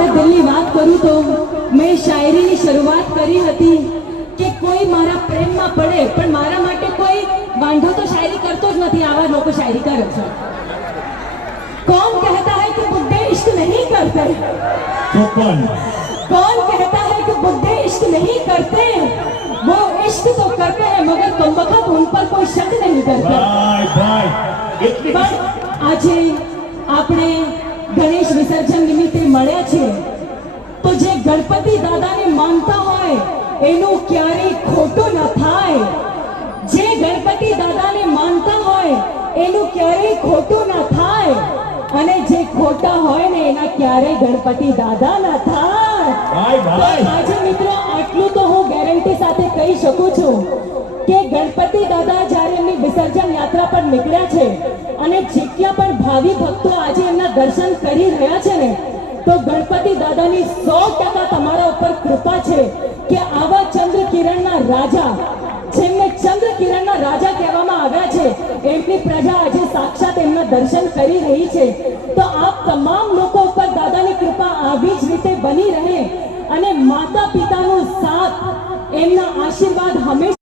મારા દિલની વાત કરું તો મેં શાયરીની શરૂઆત કરી હતી કે કોઈ મારા પ્રેમમાં પડે પણ મારા માટે કોઈ વાંઢો તો શાયરી કરતો જ નથી, આવા લોકો શાયરી કરે છે। कौन कहता है कि बुड्ढे इश्क नहीं करते? कौन कहता है कि बुड्ढे इश्क नहीं करते? वो इश्क तो करते हैं मगर कमबख्त उन पर कोई शक नहीं करता। આજે આપણે ગણેશ વિસર્જન નિમિત્તે મળ્યા છે તો જે ગણપતિ દાદાને માનતા હોય એનું ક્યારેય ખોટું ન થાય। જે ગણપતિ દાદાને માનતા હોય એનું ક્યારેય ખોટું ન થાય અને જે ખોટા હોય ને એના ક્યારેય ગણપતિ દાદા ન થાય। આજે મિત્રો આટલું તો હું ગેરંટી સાથે કહી શકું છું કે ગણપતિ દાદા જ્યારે એમની વિસર્જન યાત્રા પર નીકળ્યા છે અને જેટલા પણ ભાવિ ભક્તો આજે એમના દર્શન કરી રહ્યા છે ને તો ગણપતિ દાદાની 100% તમારા ઉપર કૃપા છે કે આવા ચંદ્ર કિરણના રાજા, જેમને ચંદ્ર કિરણના રાજા કહેવામાં આવ્યા છે, એમની પ્રજા આજે સાક્ષાત એમના દર્શન કરી રહી છે। તો આપ તમામ લોકો ઉપર દાદાની કૃપા આવી જ રીતે બની રહે અને માતા પિતાનો સાથ, એમના આશીર્વાદ હંમેશા